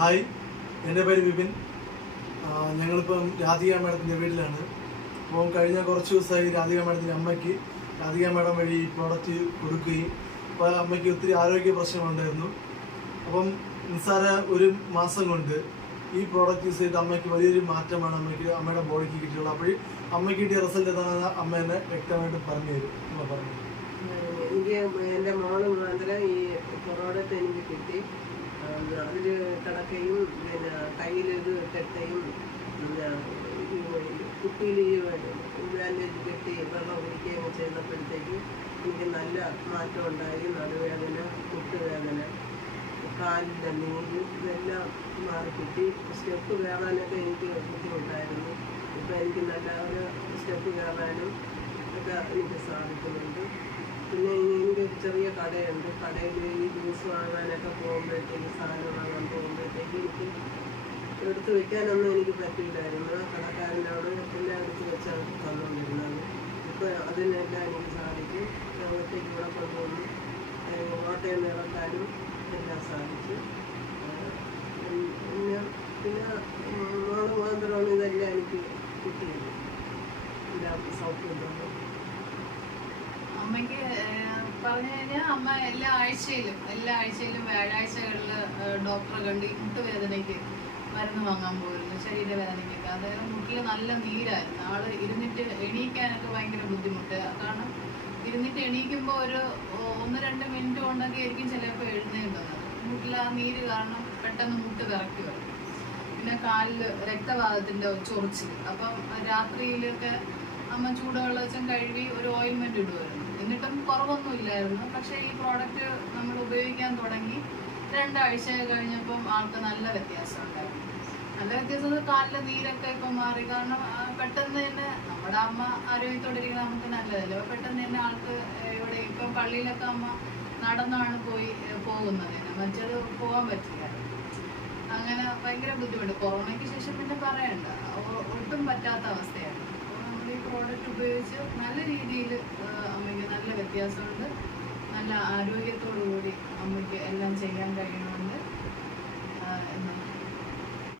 Hi എന്റെ പേര് വിപിൻ. ഞങ്ങളിപ്പം രാധിക മാഡത്തിന്റെ വീട്ടിലാണ്. അപ്പം കഴിഞ്ഞ കുറച്ച് ദിവസമായി രാധിക മാഡത്തിന്റെ അമ്മയ്ക്ക് രാധിക മാഡം വഴി ഈ പ്രോഡക്റ്റ് കൊടുക്കുകയും അപ്പോൾ അമ്മയ്ക്ക് ഒത്തിരി ആരോഗ്യ പ്രശ്നങ്ങളുണ്ടായിരുന്നു അപ്പം നിസ്സാര ഒരു മാസം കൊണ്ട് ഈ പ്രോഡക്റ്റ് യൂസ് ചെയ്ത് അമ്മയ്ക്ക് വലിയൊരു മാറ്റമാണ് അമ്മയ്ക്ക് അമ്മയുടെ ബോഡിക്ക് കിട്ടിയുള്ളത് അപ്പോൾ അമ്മയ്ക്ക് കിട്ടിയ റിസൾട്ട് എന്താണെന്ന് അമ്മ എന്നെ വ്യക്തമായിട്ട് പറഞ്ഞു തരും. അമ്മ പറഞ്ഞു എനിക്ക് എന്റെ മോൾ മുഖാന്തരം ഈ പ്രോഡക്റ്റ് എനിക്ക് കിട്ടി കിടക്കയും പിന്നെ കയ്യിൽ ഇത് പിന്നെ കുപ്പിയിൽ ബാൻഡേജ് കെട്ടി വെള്ളം കുടിക്കുകയും ചെയ്തപ്പോഴത്തേക്ക് എനിക്ക് നല്ല മാറ്റം ഉണ്ടായി. നടുവേദന മുട്ടുവേദന കാലിന്റെ നീര് ഇതെല്ലാം മാറി കിട്ടി സ്റ്റെപ്പ് കയറാനൊക്കെ എനിക്ക് ബുദ്ധിമുട്ടായിരുന്നു. ഇപ്പം എനിക്ക് നല്ല ഒരു സ്റ്റെപ്പ് കയറാനും ഒക്കെ എനിക്ക് സാധിക്കുന്നുണ്ട്. പിന്നെ എനിക്ക് ഒരു ചെറിയ കടയുണ്ട്. കടയിൽ ഈ ജ്യൂസ് വാങ്ങാനൊക്കെ പോകുമ്പോഴത്തേക്ക് സാധനം വാങ്ങാൻ പോകുമ്പോഴത്തേക്ക് എനിക്ക് എടുത്ത് വെക്കാനൊന്നും എനിക്ക് പറ്റില്ലായിരുന്നു ആ കടക്കാരനോട് എല്ലാം എടുത്ത് വെച്ചാണ് തന്നുകൊണ്ടിരുന്നത്. ഇപ്പോൾ അതിനെല്ലാം എനിക്ക് സാധിക്കും ഒറ്റയ്ക്ക് ഇവിടെ കൊണ്ടുവന്നു ഓട്ടയം ഇറക്കാനും എല്ലാം സാധിച്ചു. പിന്നെ പിന്നെ മോൾ മാത്രമാണ് ഇതെല്ലാം എനിക്ക് കിട്ടിയത്. എല്ലാം സൗഖ്യമുണ്ട് അമ്മയ്ക്ക് പറഞ്ഞു കഴിഞ്ഞാൽ അമ്മ എല്ലാ ആഴ്ചയിലും എല്ലാ ആഴ്ചയിലും വ്യാഴാഴ്ചകളിൽ ഡോക്ടറെ കണ്ട് ഈ മുട്ടുവേദനയ്ക്ക് മരുന്ന് വാങ്ങാൻ പോയിരുന്നു ശരീരവേദനയ്ക്കൊക്കെ അതായത് മുട്ടിൽ നല്ല നീരായിരുന്നു. ആൾ ഇരുന്നിട്ട് എണീക്കാനൊക്കെ ഭയങ്കര ബുദ്ധിമുട്ട്. കാരണം ഇരുന്നിട്ട് എണീക്കുമ്പോൾ ഒരു ഒന്ന് രണ്ട് മിനിറ്റ് കൊണ്ടൊക്കെ ആയിരിക്കും ചിലപ്പോൾ എഴുന്നേണ്ടത് മുട്ടിൽ ആ നീര് കാരണം പെട്ടെന്ന് മുട്ട് വരും പിന്നെ കാലിൽ രക്തപാതത്തിന്റെ ചൊറിച്ചിൽ അപ്പം രാത്രിയിലൊക്കെ അമ്മ ചൂടുവെള്ളം വെച്ചും കഴുകി ഒരു ഓയിൻമെന്റ് ഇടുമായിരുന്നു എന്നിട്ടും കുറവൊന്നും ഇല്ലായിരുന്നു. പക്ഷേ ഈ പ്രോഡക്റ്റ് നമ്മൾ ഉപയോഗിക്കാൻ തുടങ്ങി. രണ്ടാഴ്ച കഴിഞ്ഞപ്പം ആൾക്ക് നല്ല വ്യത്യാസം ഉണ്ടായിരുന്നു. നല്ല വ്യത്യാസം കാലിലെ നീരൊക്കെ ഇപ്പം മാറി. കാരണം പെട്ടെന്ന് തന്നെ നമ്മുടെ അമ്മ ആരോഗ്യത്തോടിരിക്കുന്നത് നമുക്ക് നല്ലതല്ലേ? അപ്പൊ പെട്ടെന്ന് തന്നെ ആൾക്ക് ഇവിടെ ഇപ്പം പള്ളിയിലൊക്കെ അമ്മ നടന്നാണ് പോയി പോകുന്നത്. മറ്റത് പോകാൻ പറ്റില്ല. അങ്ങനെ ഭയങ്കര ബുദ്ധിമുട്ട്. കൊറോണയ്ക്ക് ശേഷം പിന്നെ പറയണ്ട. ഒട്ടും പറ്റാത്ത അവസ്ഥയാണ്. അപ്പോൾ നമ്മൾ ഈ പ്രോഡക്റ്റ് ഉപയോഗിച്ച് നല്ല രീതിയിൽ വ്യത്യാസമുണ്ട് നല്ല ആരോഗ്യത്തോടു കൂടി അമ്മയ്ക്ക്